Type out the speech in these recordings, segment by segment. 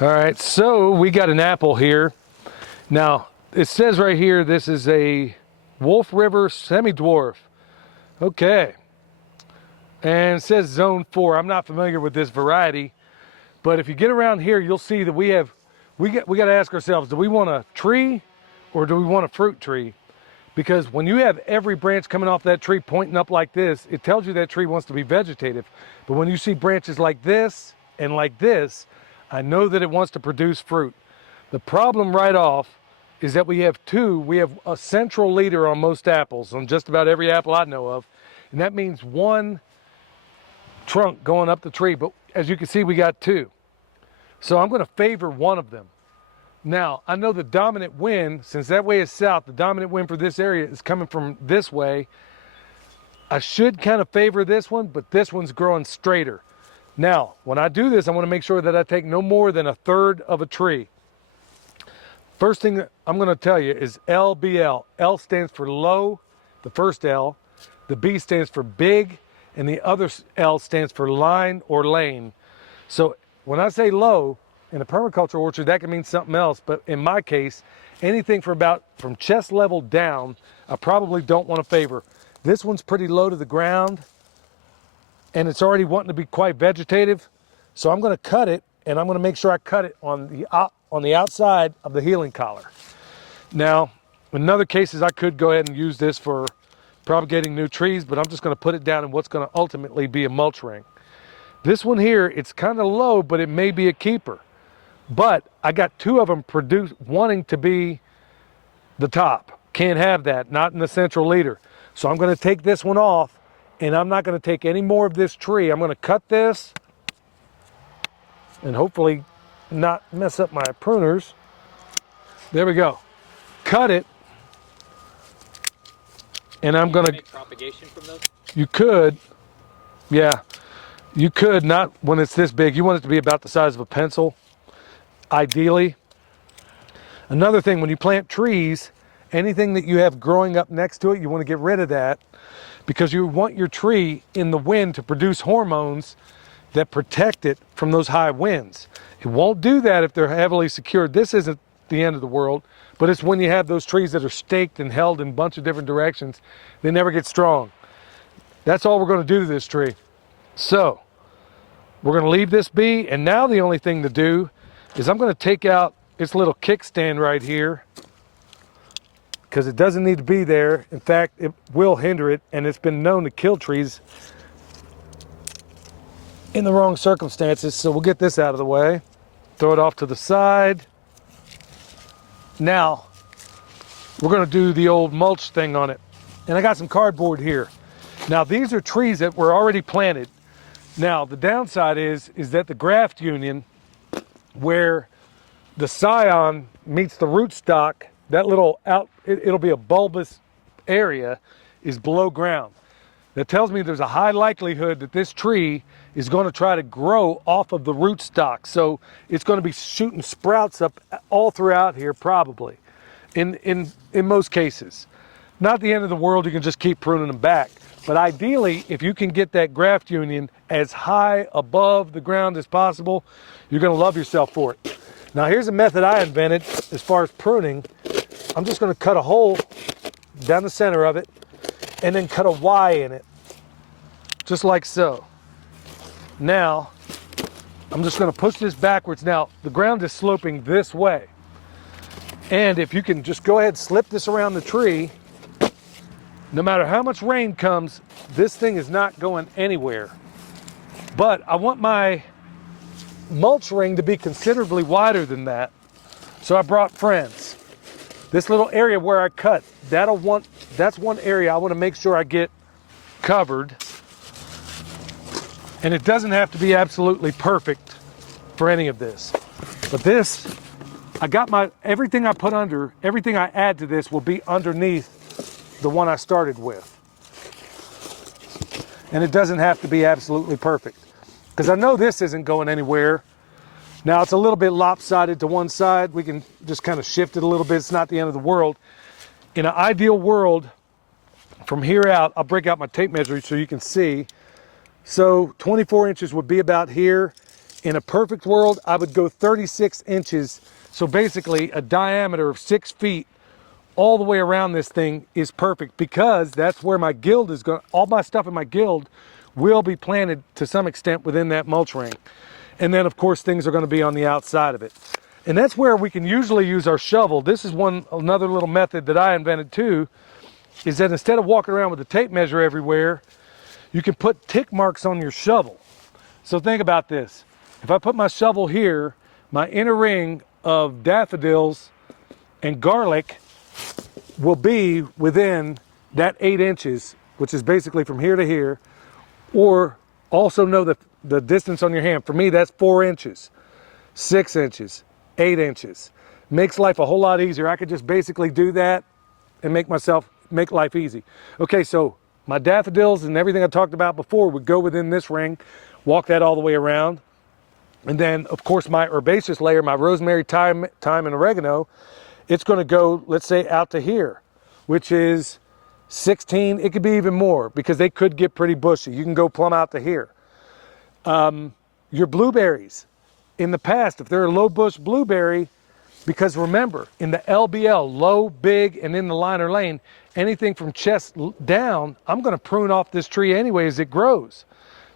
All right, so we got an apple here. Now, it says right here, this is a Wolf River semi-dwarf. Okay. And it says zone 4. I'm not familiar with this variety, but if you get around here, you'll see that we got to ask ourselves, do we want a tree or do we want a fruit tree? Because when you have every branch coming off that tree pointing up like this, it tells you that tree wants to be vegetative. But when you see branches like this and like this, I know that it wants to produce fruit. The problem right off is that we have a central leader on most apples, on just about every apple I know of. And that means one trunk going up the tree. But as you can see, we got 2. So I'm going to favor one of them. Now, I know the dominant wind, since that way is south, the dominant wind for this area is coming from this way. I should kind of favor this one, but this one's growing straighter. Now, when I do this, I want to make sure that I take no more than 1/3 of a tree. First thing that I'm going to tell you is LBL. L stands for low, the first L. The B stands for big, and the other L stands for line or lane. So when I say low, in a permaculture orchard, that can mean something else, but in my case, anything from chest level down, I probably don't want to favor. This one's pretty low to the ground, and it's already wanting to be quite vegetative, so I'm going to cut it, and I'm going to make sure I cut it on the outside of the healing collar. Now, in other cases, I could go ahead and use this for propagating new trees, but I'm just going to put it down in what's going to ultimately be a mulch ring. This one here, it's kind of low, but it may be a keeper. But I got 2 of them wanting to be the top. Can't have that, not in the central leader. So I'm going to take this one off, and I'm not going to take any more of this tree. I'm going to cut this and hopefully not mess up my pruners. There we go. Cut it. And I'm going to make propagation from those? You could. Yeah. You could, not when it's this big. You want it to be about the size of a pencil, ideally. Another thing, when you plant trees, anything that you have growing up next to it, you want to get rid of that, because you want your tree in the wind to produce hormones that protect it from those high winds. It won't do that if they're heavily secured. This isn't the end of the world, but it's when you have those trees that are staked and held in a bunch of different directions, they never get strong. That's all we're going to do to this tree. So we're going to leave this be, and now the only thing to do is I'm going to take out its little kickstand right here, because it doesn't need to be there. In fact, it will hinder it, and it's been known to kill trees in the wrong circumstances. So we'll get this out of the way, throw it off to the side. Now we're going to do the old mulch thing on it, and I got some cardboard here. Now these are trees that were already planted. Now the downside is that the graft union, where the scion meets the rootstock, that little it'll be a bulbous area, is below ground. That tells me there's a high likelihood that this tree is going to try to grow off of the rootstock. So it's going to be shooting sprouts up all throughout here, probably, in most cases. Not the end of the world, you can just keep pruning them back. But ideally, if you can get that graft union as high above the ground as possible, you're going to love yourself for it. Now here's a method I invented as far as pruning. I'm just going to cut a hole down the center of it and then cut a Y in it, just like so. Now, I'm just going to push this backwards. Now, the ground is sloping this way. And if you can just go ahead and slip this around the tree, no matter how much rain comes, this thing is not going anywhere. But I want my mulch ring to be considerably wider than that. So I brought friends. This little area where I cut, that's one area I want to make sure I get covered. And it doesn't have to be absolutely perfect for any of this. But this, I got everything I add to this will be underneath the one I started with. And it doesn't have to be absolutely perfect, because I know this isn't going anywhere. Now it's a little bit lopsided to one side. We can just kind of shift it a little bit. It's not the end of the world. In an ideal world, from here out, I'll break out my tape measure so you can see. So 24 inches would be about here. In a perfect world, I would go 36 inches. So basically a diameter of 6 feet all the way around this thing is perfect, because that's where my guild is going. All my stuff in my guild will be planted to some extent within that mulch ring. And then of course things are going to be on the outside of it. And that's where we can usually use our shovel. This is another little method that I invented too, is that instead of walking around with a tape measure everywhere, you can put tick marks on your shovel. So think about this. If I put my shovel here, my inner ring of daffodils and garlic will be within that 8 inches, which is basically from here to here, or also know the distance on your hand. For me, that's 4 inches, 6 inches, 8 inches. Makes life a whole lot easier. I could just basically do that and make life easy. Okay, so my daffodils and everything I talked about before would go within this ring, walk that all the way around. And then of course my herbaceous layer, my rosemary, thyme, and oregano, it's going to go, let's say, out to here, which is 16. It could be even more because they could get pretty bushy. You can go plumb out to here. Your blueberries, in the past, if they're a low bush blueberry, because remember, in the LBL, low, big, and in the liner lane, anything from chest down, I'm going to prune off this tree anyway as it grows.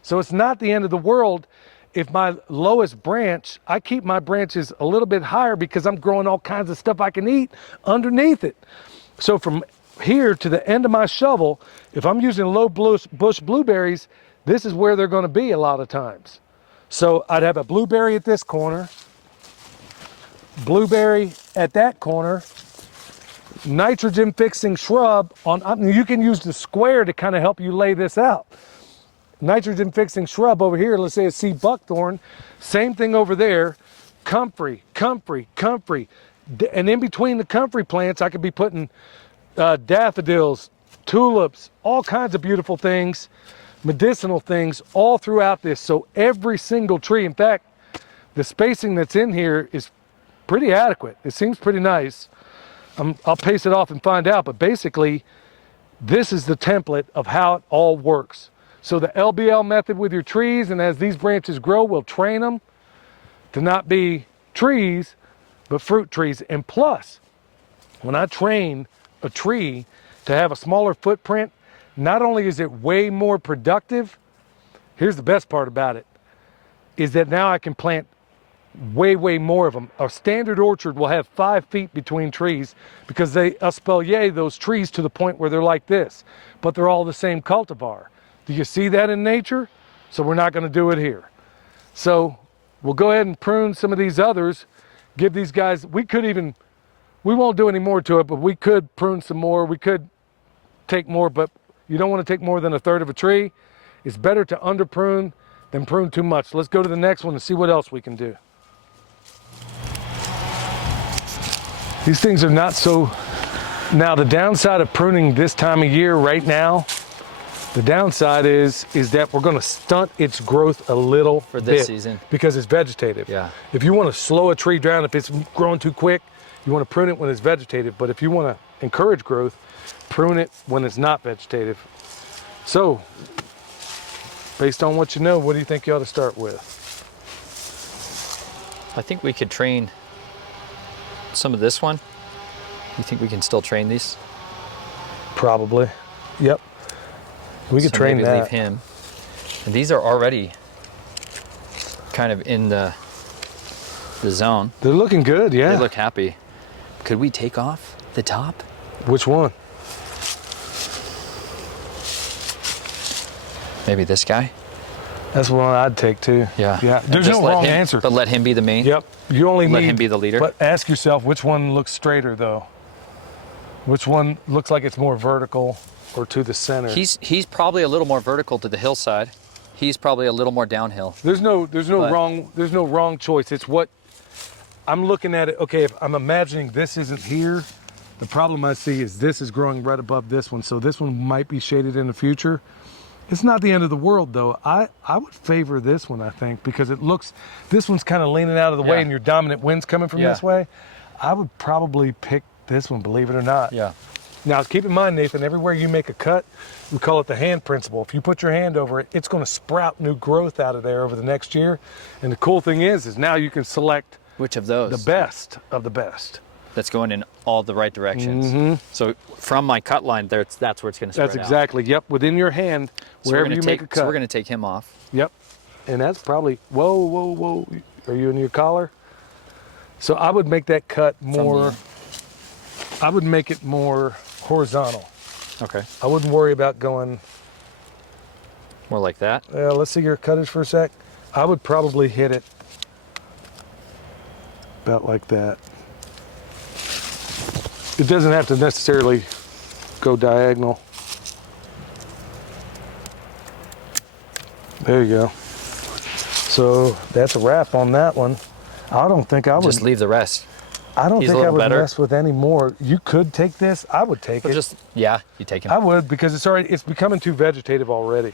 So it's not the end of the world. If my lowest branch, I keep my branches a little bit higher because I'm growing all kinds of stuff I can eat underneath it. So from here to the end of my shovel, if I'm using low bush blueberries, this is where they're going to be a lot of times. So I'd have a blueberry at this corner, blueberry at that corner, nitrogen fixing shrub on, you can use the square to kind of help you lay this out. Nitrogen fixing shrub over here, let's say a sea buckthorn, same thing over there, comfrey, and in between the comfrey plants I could be putting daffodils, tulips, all kinds of beautiful things, medicinal things all throughout this. So every single tree, in fact, the spacing that's in here is pretty adequate. It seems pretty nice. I'll pace it off and find out, but basically this is the template of how it all works. So the LBL method with your trees, and as these branches grow, we'll train them to not be trees, but fruit trees. And plus, when I train a tree to have a smaller footprint, not only is it way more productive, here's the best part about it, is that now I can plant way more of them. A standard orchard will have 5 feet between trees because they espalier those trees to the point where they're like this, but they're all the same cultivar. Do you see that in nature? So we're not going to do it here. So we'll go ahead and prune some of these others, give these guys, we won't do any more to it, but we could prune some more. We could take more, but you don't want to take more than 1/3 of a tree. It's better to under prune than prune too much. Let's go to the next one and see what else we can do. These things are not so, now the downside of pruning this time of year right now, the downside is that we're going to stunt its growth a little for this bit season because it's vegetative. Yeah. If you want to slow a tree down, if it's growing too quick, you want to prune it when it's vegetative. But if you want to encourage growth, prune it when it's not vegetative. So, based on what you know, what do you think you ought to start with? I think we could train some of this one. You think we can still train these? Probably. Yep. We could train maybe that. Leave him. And these are already kind of in the zone. They're looking good, yeah. They look happy. Could we take off the top? Which one? Maybe this guy? That's one I'd take too. Yeah. Yeah. There's no wrong answer. But let him be the main? Yep. You only let need, him be the leader? But ask yourself, which one looks straighter though? Which one looks like it's more vertical or to the center? He's probably a little more vertical to the hillside. He's probably a little more downhill. There's no wrong choice. It's what I'm looking at it. Okay, if I'm imagining this isn't here, the problem I see is this is growing right above this one, so this one might be shaded in the future. It's not the end of the world though. I would favor this one, I think, because it looks, this one's kind of leaning out of the way and your dominant wind's coming from this way. I would probably pick this one, believe it or not. Yeah. Now, keep in mind, Nathan, everywhere you make a cut, we call it the hand principle. If you put your hand over it, it's going to sprout new growth out of there over the next year. And the cool thing is now you can select which of those? The best of the best. That's going in all the right directions. So from my cut line, that's where it's going to spread That's exactly, out. yep, within your hand, wherever you make a cut. So we're going to take him off. Yep. And that's probably, whoa. Are you in your collar? So I would make that cut more, I would make it more horizontal. Okay. I wouldn't worry about going. More like that? Let's see your cutters for a sec. I would probably hit it about like that. It doesn't have to necessarily go diagonal. There you go. So that's a wrap on that one. I don't think I would. Just leave the rest. I don't He's think I would better. mess with any more. You could take this. I would take it. Just, yeah, you take him. I would, because it's becoming too vegetative already.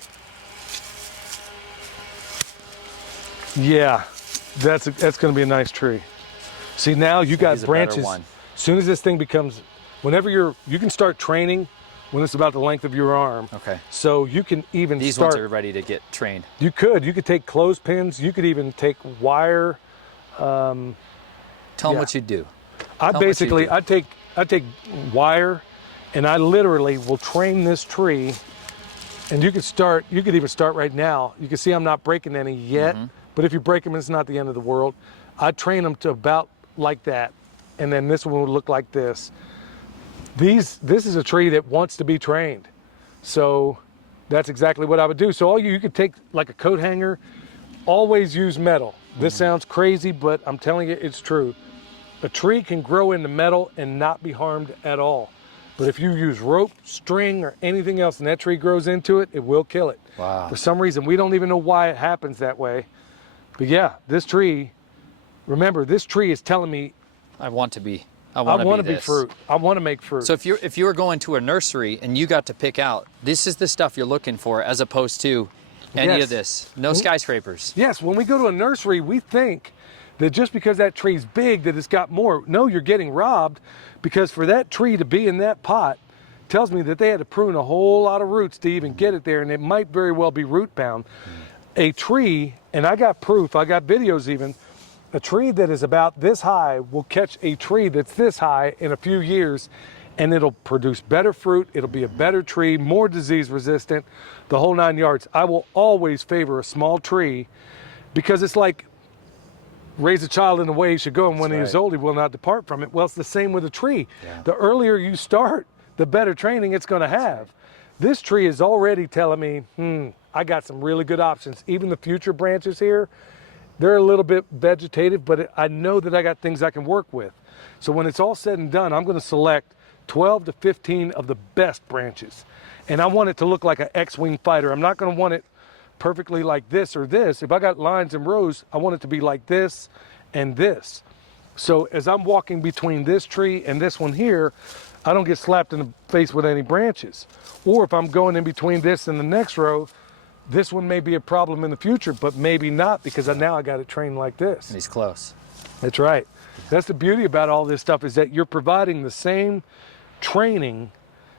Yeah, that's going to be a nice tree. See, now you got branches. As soon as this thing becomes, you can start training when it's about the length of your arm. Okay. So you can even These ones are ready to get trained. You could take clothespins. You could even take wire. Tell them what you do. I take wire, and I literally will train this tree. And you could even start right now. You can see I'm not breaking any yet, but if you break them, it's not the end of the world. I train them to about like that, and then this one would look like this. This is a tree that wants to be trained, so that's exactly what I would do. So you could take like a coat hanger. Always use metal. This sounds crazy, but I'm telling you, it's true. A tree can grow into metal and not be harmed at all. But if you use rope, string, or anything else and that tree grows into it, it will kill it. Wow. For some reason, we don't even know why it happens that way. But yeah, this tree, remember, this tree is telling me I want to be fruit. I want to make fruit. So if you were going to a nursery and you got to pick out, this is the stuff you're looking for, as opposed to any of this. No skyscrapers. Yes, when we go to a nursery, we think that just because that tree's big that it's got more. No, you're getting robbed, because for that tree to be in that pot tells me that they had to prune a whole lot of roots to even get it there, and it might very well be root bound. A tree, and I got proof, I got videos even, a tree that is about this high will catch a tree that's this high in a few years, and it'll produce better fruit, it'll be a better tree, more disease resistant, the whole 9 yards. I will always favor a small tree, because it's like raise a child in the way he should go, and when he is old he will not depart from it. Well, it's the same with a tree. Yeah. The earlier you start, the better training it's going to have. This tree is already telling me, I got some really good options. Even the future branches here, they're a little bit vegetative, but I know that I got things I can work with. So when it's all said and done, I'm going to select 12 to 15 of the best branches. And I want it to look like an X-wing fighter. I'm not going to want it perfectly like this or this. If I got lines and rows, I want it to be like this and this. So as I'm walking between this tree and this one here, I don't get slapped in the face with any branches. Or if I'm going in between this and the next row, this one may be a problem in the future, but maybe not, because now I got it trained like this. And he's close. That's right. That's the beauty about all this stuff, is that you're providing the same training.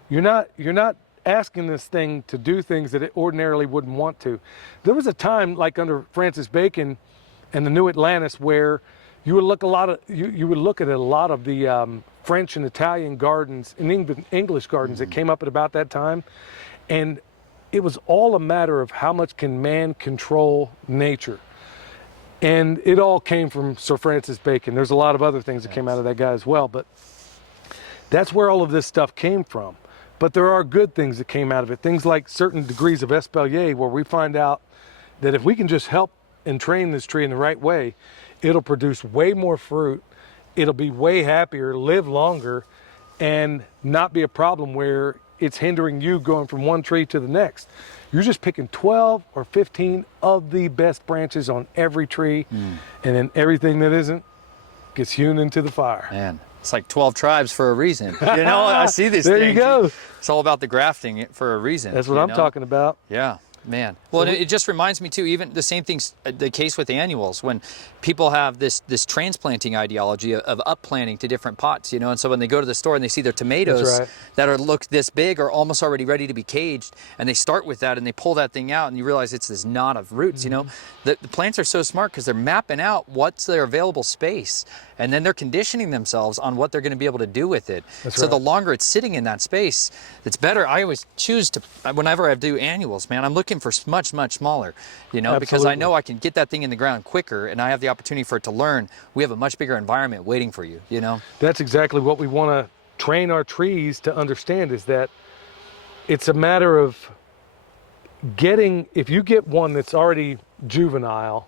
You're not asking this thing to do things that it ordinarily wouldn't want to. There was a time, like under Francis Bacon and the New Atlantis, where you would look you would look at a lot of the French and Italian gardens and English gardens that came up at about that time, and it was all a matter of how much can man control nature. And it all came from Sir Francis Bacon. There's a lot of other things that came out of that guy as well, but that's where all of this stuff came from. But there are good things that came out of it. Things like certain degrees of espalier, where we find out that if we can just help and train this tree in the right way, it'll produce way more fruit, it'll be way happier, live longer, and not be a problem where it's hindering you going from one tree to the next. You're just picking 12 or 15 of the best branches on every tree, and then everything that isn't gets hewn into the fire. Man, it's like 12 tribes for a reason. You know, I see this there thing. You go. It's all about the grafting for a reason. That's what I'm talking about. Yeah. Man. Well, it just reminds me too, even the same thing's the case with annuals. When people have this transplanting ideology of upplanting to different pots, you know, and so when they go to the store and they see their tomatoes that are look this big or almost already ready to be caged, and they start with that and they pull that thing out and you realize it's this knot of roots, you know. The plants are so smart because they're mapping out what's their available space, and then they're conditioning themselves on what they're going to be able to do with it. So the longer it's sitting in that space, it's better. I always choose to, whenever I do annuals, man, I'm looking for much smaller, you know, because I know I can get that thing in the ground quicker and I have the opportunity for it to learn. We have a much bigger environment waiting for you, you know. That's exactly what we want to train our trees to understand, is that it's a matter of getting, if you get one that's already juvenile,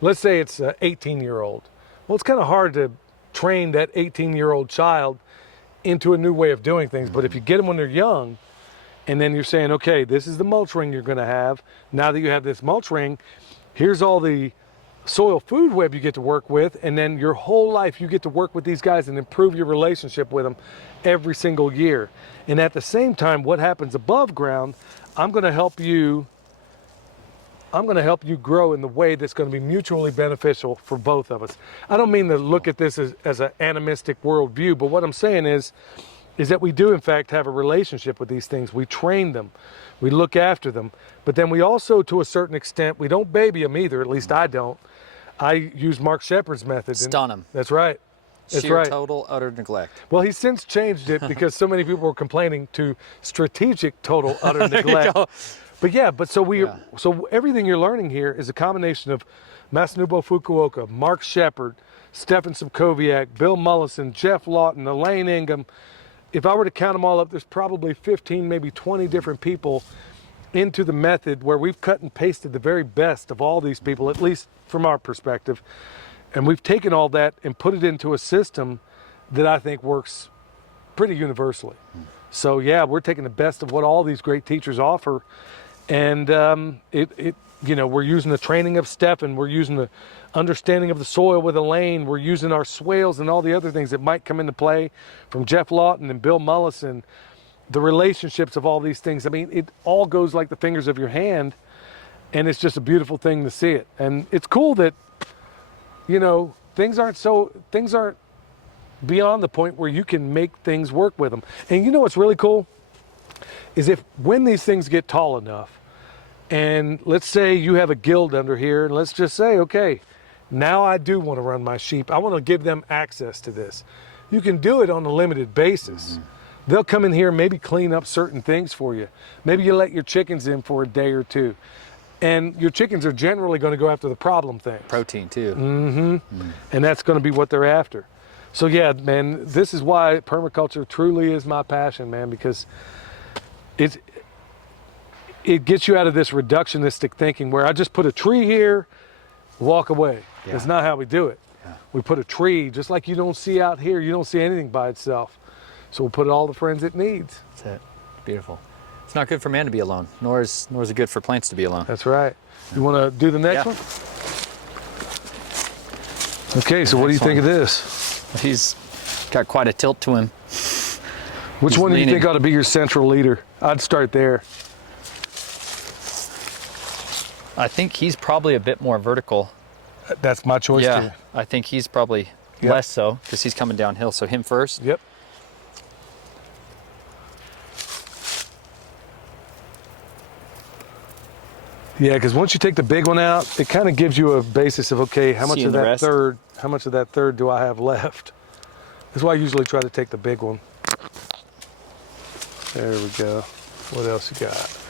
let's say it's an 18-year-old, well, it's kind of hard to train that 18-year-old child into a new way of doing things. But if you get them when they're young, and then you're saying, okay, this is the mulch ring you're going to have. Now that you have this mulch ring, here's all the soil food web you get to work with, and then your whole life you get to work with these guys and improve your relationship with them every single year. And at the same time, what happens above ground, I'm going to help you grow in the way that's going to be mutually beneficial for both of us. I don't mean to look at this as an animistic worldview, but what I'm saying is that we do in fact have a relationship with these things. We train them, we look after them, but then we also, to a certain extent, we don't baby them either, at least I don't. I use Mark Shepard's method. Stun them. That's right. That's Sheer right. total utter neglect. Well, he's since changed it because so many people were complaining to strategic total utter neglect. But yeah, so everything you're learning here is a combination of Masanobu Fukuoka, Mark Shepard, Stefan Simkowiak, Bill Mullison, Jeff Lawton, Elaine Ingham. If I were to count them all up, there's probably 15, maybe 20 different people into the method where we've cut and pasted the very best of all these people, at least from our perspective. And we've taken all that and put it into a system that I think works pretty universally. So yeah, we're taking the best of what all these great teachers offer. And we're using the training of Stefan, we're using the understanding of the soil with Elaine, we're using our swales and all the other things that might come into play from Jeff Lawton and Bill Mullison, the relationships of all these things. I mean, it all goes like the fingers of your hand, and it's just a beautiful thing to see it. And it's cool that, you know, things aren't beyond the point where you can make things work with them. And you know what's really cool is when these things get tall enough, and let's say you have a guild under here, and let's just say, okay, now I do want to run my sheep. I want to give them access to this. You can do it on a limited basis. They'll come in here and maybe clean up certain things for you. Maybe you let your chickens in for a day or two. And your chickens are generally going to go after the problem things. Protein too. And that's going to be what they're after. So yeah, man, this is why permaculture truly is my passion, man, because it gets you out of this reductionistic thinking where I just put a tree here, walk away. Yeah. That's not how we do it. Yeah. We put a tree, just like you don't see out here, you don't see anything by itself. So we'll put all the friends it needs. That's it. Beautiful. It's not good for man to be alone, nor is it good for plants to be alone. That's right. You want to do the next one? Okay, so what do you think of this? He's got quite a tilt to him. Which one do you think ought to be your central leader? I'd start there. I think he's probably a bit more vertical. That's my choice too. Yeah, I think he's probably less so because he's coming downhill. So him first. Yep. Yeah, because once you take the big one out, it kind of gives you a basis of, okay, how much of that third do I have left? That's why I usually try to take the big one. There we go. What else you got?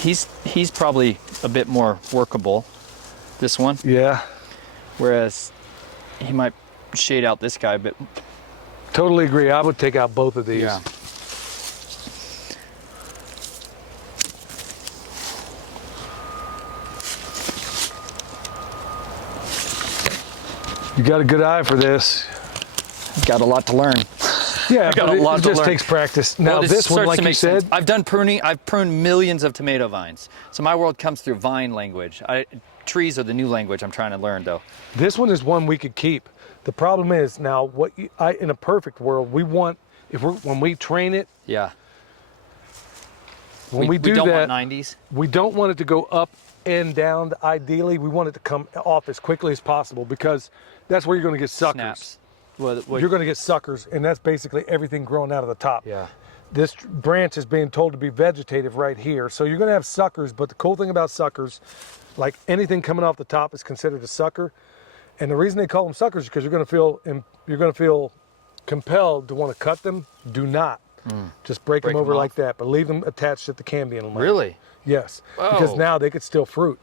He's probably a bit more workable, this one. Yeah. Whereas he might shade out this guy a bit. Totally agree. I would take out both of these. Yeah. You got a good eye for this. Got a lot to learn. Yeah, it just takes practice. Now this one, like you said, I've done pruning. I've pruned millions of tomato vines. So my world comes through vine language. Trees are the new language I'm trying to learn, though. This one is one we could keep. The problem is now, in a perfect world, we want when we train it. Yeah. when we do don't that, want 90s. we don't want it to go up and down. Ideally, we want it to come off as quickly as possible because that's where you're going to get suckers. Snaps. You're going to get suckers, and that's basically everything growing out of the top. Yeah. This branch is being told to be vegetative right here. So you're going to have suckers, but the cool thing about suckers, like anything coming off the top is considered a sucker. And the reason they call them suckers is because you're going to feel compelled to want to cut them. Do not. Just break them over like that, but leave them attached at the cambium layer. Really? Yes. Whoa. Because now they could still fruit.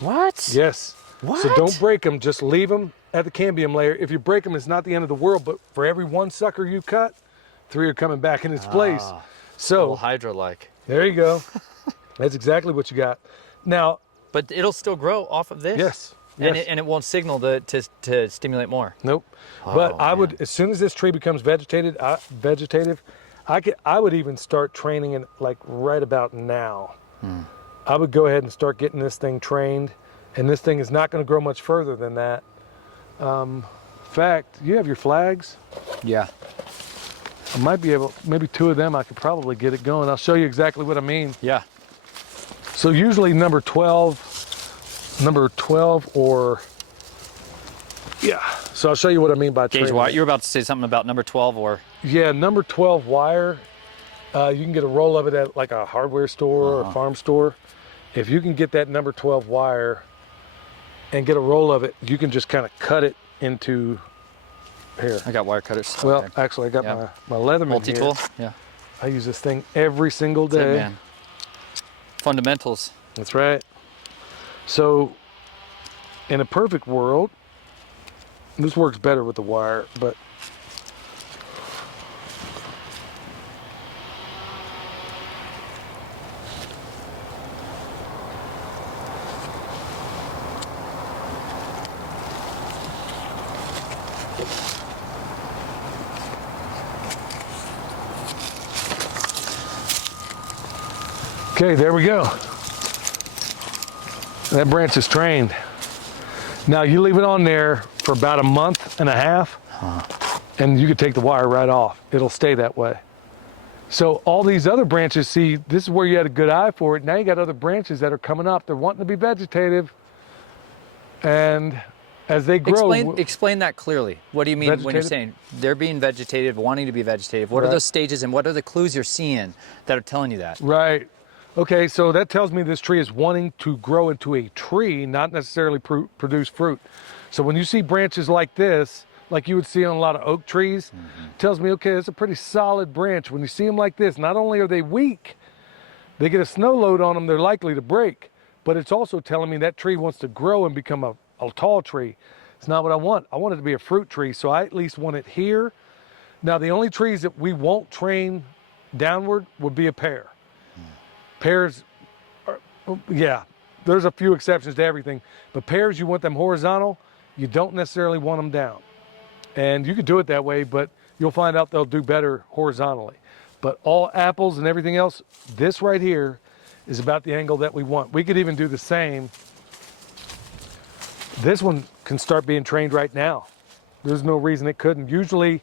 What? Yes. What? So don't break them. Just leave them at the cambium layer. If you break them, it's not the end of the world, but for every one sucker you cut, 3 are coming back in its place. So Hydro-like. there you go. That's exactly what you got. Now, but it'll still grow off of this? yes. And, yes. and it won't signal to stimulate more? Nope. Oh, But I would, man. as soon as this tree becomes vegetative, I would even start training it like right about now. I would go ahead and start getting this thing trained, and this thing is not going to grow much further than that. In fact, you have your flags. Yeah. I might be able, maybe 2 of them, I could probably get it going. I'll show you exactly what I mean. Yeah. So usually number 12 or, yeah. So I'll show you what I mean by Gauge training. wire. You were about to say something about number 12 or? Yeah, number 12 wire. You can get a roll of it at like a hardware store or a farm store. If you can get that number 12 wire and get a roll of it, you can just kind of cut it into here. I got wire cutters. Well, Okay. actually, I got Yeah. my Leatherman Multi-tool? here. Yeah. I use this thing every single That's it, day. man. Fundamentals. That's right. So, in a perfect world, this works better with the wire, but okay, there we go. That branch is trained. Now you leave it on there for about a month and a half, and you can take the wire right off. It'll stay that way. So all these other branches, see, this is where you had a good eye for it. Now you got other branches that are coming up. They're wanting to be vegetative, and as they grow... Explain that clearly. What do you mean when you're Vegetative? saying they're being vegetative, wanting to be vegetative? What are Right. those stages and what are the clues you're seeing that are telling you that? Right. Okay, so that tells me this tree is wanting to grow into a tree, not necessarily produce fruit. So when you see branches like this, like you would see on a lot of oak trees, tells me, okay, it's a pretty solid branch. When you see them like this, not only are they weak, they get a snow load on them, they're likely to break, but it's also telling me that tree wants to grow and become a tall tree. It's not what I want. I want it to be a fruit tree, so I at least want it here. Now, the only trees that we won't train downward would be a pear. Pears, yeah, there's a few exceptions to everything, but pears, you want them horizontal. You don't necessarily want them down. And you could do it that way, but you'll find out they'll do better horizontally. But all apples and everything else, this right here is about the angle that we want. We could even do the same. This one can start being trained right now. There's no reason it couldn't. Usually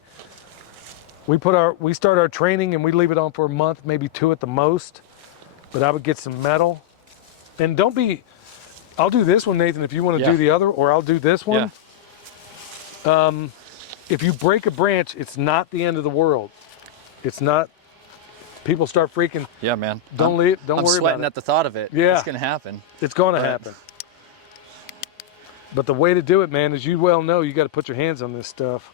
we start our training and we leave it on for a month, maybe 2 at the most. But I would get some metal. And I'll do this one, Nathan, if you want to do the other, or I'll do this one. Yeah. If you break a branch, it's not the end of the world. It's not. People start freaking. Yeah, man. Don't worry about it. I'm sweating at the thought of it. Yeah. It's going to happen. It's going to happen. But the way to do it, man, as you well know, you got to put your hands on this stuff.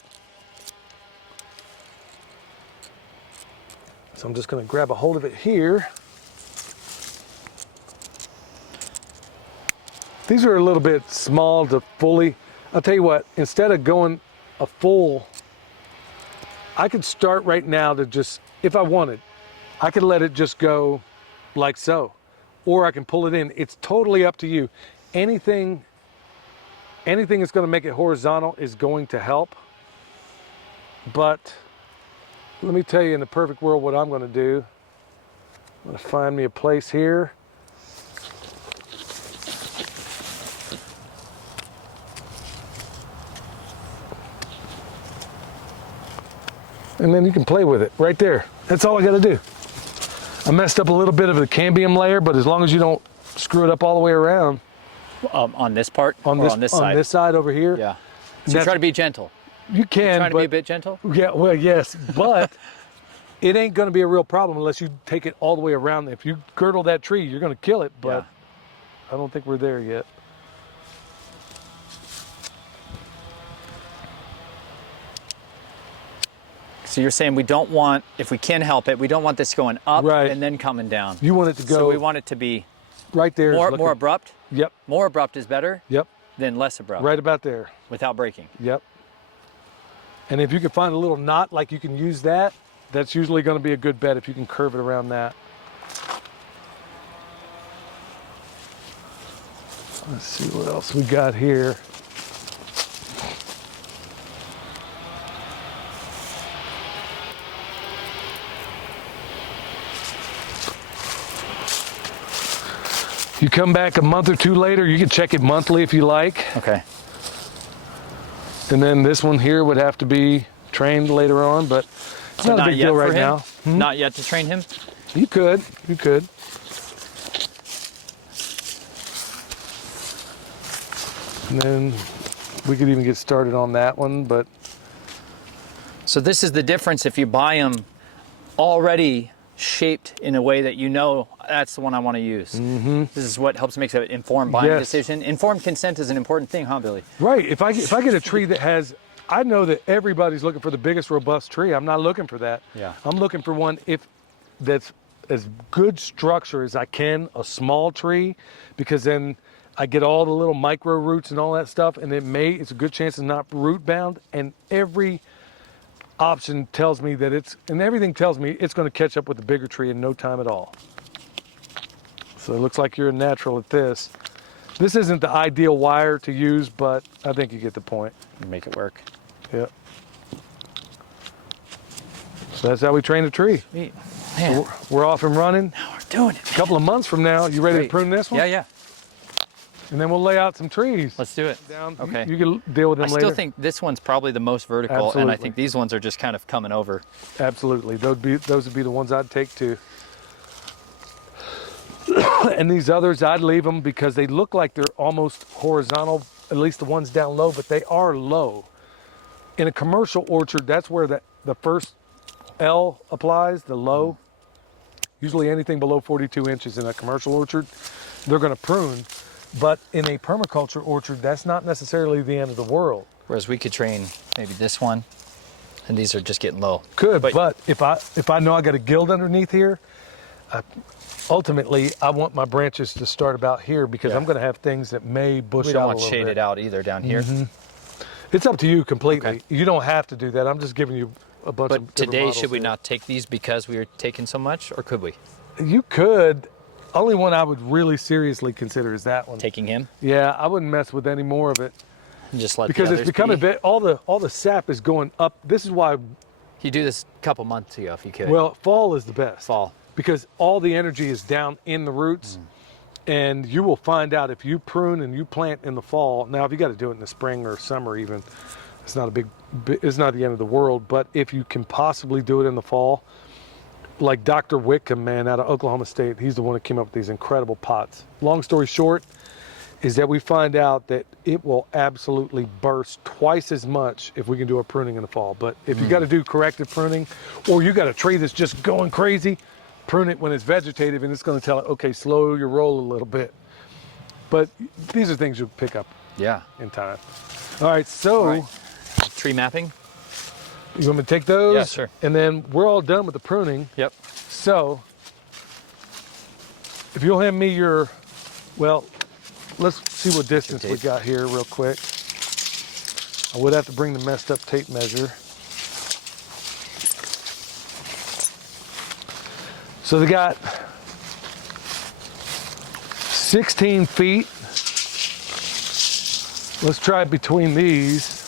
So I'm just going to grab a hold of it here. These are a little bit small to fully. I'll tell you what, instead of going a full, I could start right now to just, if I wanted, I could let it just go like so, or I can pull it in. It's totally up to you. Anything that's going to make it horizontal is going to help. But let me tell you, in the perfect world, what I'm going to do. I'm going to find me a place here. And then you can play with it right there. That's all I got to do. I messed up a little bit of the cambium layer, but as long as you don't screw it up all the way around. On this part? On this side? On this side over here. Yeah. So you try to be gentle. You can. Trying to be a bit gentle? Yeah, well, yes, but it ain't going to be a real problem unless you take it all the way around. If you girdle that tree, you're going to kill it, but I don't think we're there yet. So you're saying we don't want, if we can help it, we don't want this going up and then coming down. You want it to go. So we want it to be right there. More abrupt? Yep. More abrupt is better? Yep. Than less abrupt? Right about there. Without breaking? Yep. And if you can find a little knot, like you can use that, that's usually going to be a good bet if you can curve it around that. Let's see what else we got here. You come back a month or two later, you can check it monthly if you like. Okay. And then this one here would have to be trained later on, but it's not a big deal right now. Not yet to train him? You could. And then we could even get started on that one, but. So this is the difference if you buy them already shaped in a way that you know that's the one I want to use. Mm-hmm. This is what helps make an informed buying decision. Informed consent is an important thing, huh, Billy? Right. If I get a tree that has, I know that everybody's looking for the biggest, robust tree. I'm not looking for that. Yeah. I'm looking for one that's as good structure as I can, a small tree, because then I get all the little micro roots and all that stuff, and it's a good chance it's not root bound, and every option tells me that everything tells me it's going to catch up with the bigger tree in no time at all. So it looks like you're a natural at this. This isn't the ideal wire to use, but I think you get the point. Make it work. Yep. So that's how we train a tree. Sweet. So we're off and running. Now we're doing it. A couple of months from now, you ready to prune this one? Yeah. And then we'll lay out some trees. Let's do it. Okay. You can deal with them later. I still think this one's probably the most vertical, Absolutely. and I think these ones are just kind of coming over. Absolutely. Those would be the ones I'd take too. And these others, I'd leave them because they look like they're almost horizontal, at least the ones down low, but they are low. In a commercial orchard, that's where the first L applies, the low. Usually anything below 42 inches in a commercial orchard, they're going to prune. But in a permaculture orchard, that's not necessarily the end of the world. Whereas we could train maybe this one, and these are just getting low. Could, but if I know I got a guild underneath here, ultimately I want my branches to start about here because I'm going to have things that may bush out a little bit. We don't want shaded out either down here. Mm-hmm. It's up to you completely. Okay. You don't have to do that. I'm just giving you a bunch of different models. Should we not take these because we are taking so much, or could we? You could. Only one I would really seriously consider is that one. Taking him? Yeah, I wouldn't mess with any more of it. Just let because it's becoming all the sap is going up. This is why you do this a couple months ago if you could. Well, fall is the best. Fall. Because all the energy is down in the roots. And you will find out if you prune and you plant in the fall. Now, if you got to do it in the spring or summer even, it's not it's not the end of the world, but if you can possibly do it in the fall, like Dr. Wickham, man, out of Oklahoma State, he's the one that came up with these incredible pots. Long story short is that we find out that it will absolutely burst twice as much if we can do a pruning in the fall. But if you got to do corrective pruning, or you got a tree that's just going crazy, prune it when it's vegetative, and it's going to tell it, okay, slow your roll a little bit. But these are things you'll pick up in time. All right, so tree mapping. You want me to take those? Yeah, sure. And then we're all done with the pruning. Yep. So, if you'll hand me your, well, let's see what distance we got here real quick. I would have to bring the messed up tape measure. So they got 16 feet. Let's try between these.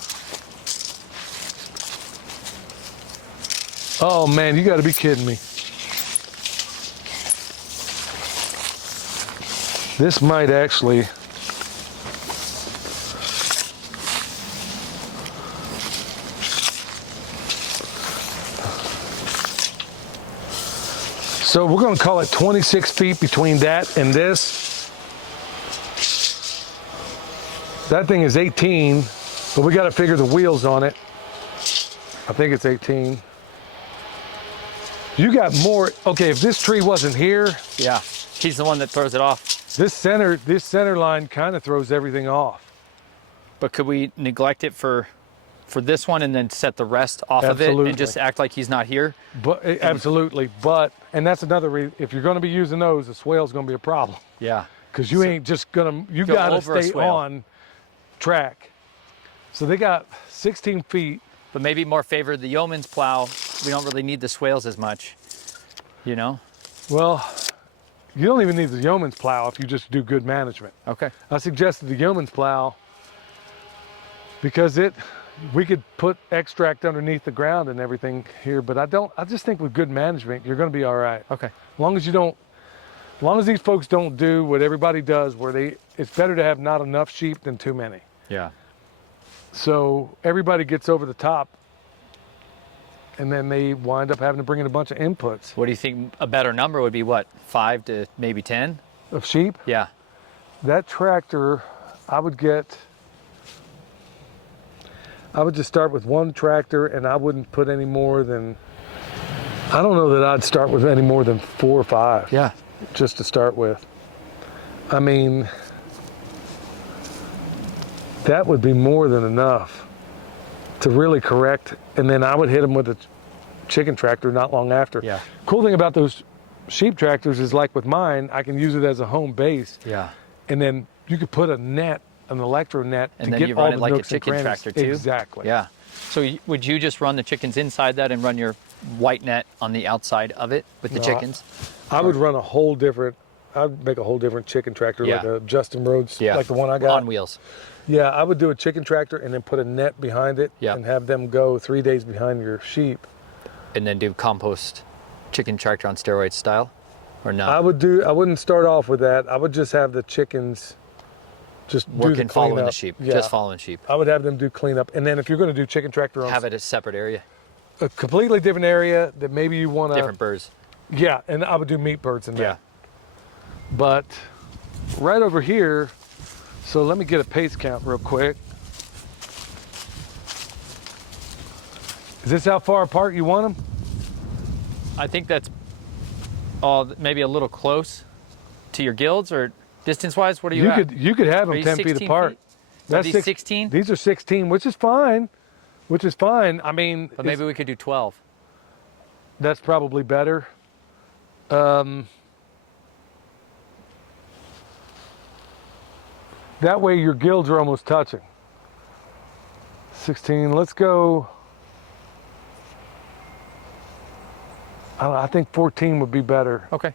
Oh man, you got to be kidding me. This might actually. So we're going to call it 26 feet between that and this. That thing is 18, but we got to figure the wheels on it. I think it's 18. You got more. Okay, if this tree wasn't here. Yeah, he's the one that throws it off. This center line kind of throws everything off. But could we neglect it for this one and then set the rest off of it and just act like he's not here? But absolutely. But and that's another reason. If you're going to be using those, the swale's going to be a problem. Yeah. Because you ain't just gonna. You got to stay on track. So they got 16 feet. But maybe more favored the yeoman's plow. We don't really need the swales as much, you know? Well, you don't even need the yeoman's plow if you just do good management. Okay. I suggested the yeoman's plow because we could put extract underneath the ground and everything here, but I just think with good management, you're gonna be all right. Okay. As long as these folks don't do what everybody does where it's better to have not enough sheep than too many. Yeah. So everybody gets over the top and then they wind up having to bring in a bunch of inputs. What do you think a better number would be? What, 5 to maybe 10? Of sheep? Yeah. That tractor, I would just start with one tractor and I wouldn't put any more than, I don't know that I'd start with any more than 4 or 5. Yeah. Just to start with. I mean, that would be more than enough to really correct. And then I would hit them with a chicken tractor not long after. Yeah. Cool thing about those sheep tractors is like with mine, I can use it as a home base. Yeah. And then you could put a net, an electro net and to then get you all run the it like a nooks and chicken crannies. tractor too? Exactly. Yeah. So would you just run the chickens inside that and run your white net on the outside of it with the chickens? I would run I'd make a whole different chicken tractor, like a Justin Rhodes, like the one I got. On wheels. Yeah, I would do a chicken tractor and then put a net behind it and have them go 3 days behind your sheep. And then do compost chicken tractor on steroids style, or no? I wouldn't start off with that. I would just have the chickens just working, following the sheep, just following sheep. I would have them do cleanup. And then if you're going to do chicken tractor, have it a separate area. A completely different area that maybe you want to. Different birds. Yeah, and I would do meat birds in there. Yeah. But right over here, so let me get a pace count real quick. Is this how far apart you want them? I think that's maybe a little close to your gills, or distance-wise. What are you at? You could have them 10 feet apart. That's 16? These are 16, which is fine. I mean, but maybe we could do 12. That's probably better. That way your gills are almost touching. 16, let's go. I think 14 would be better. Okay.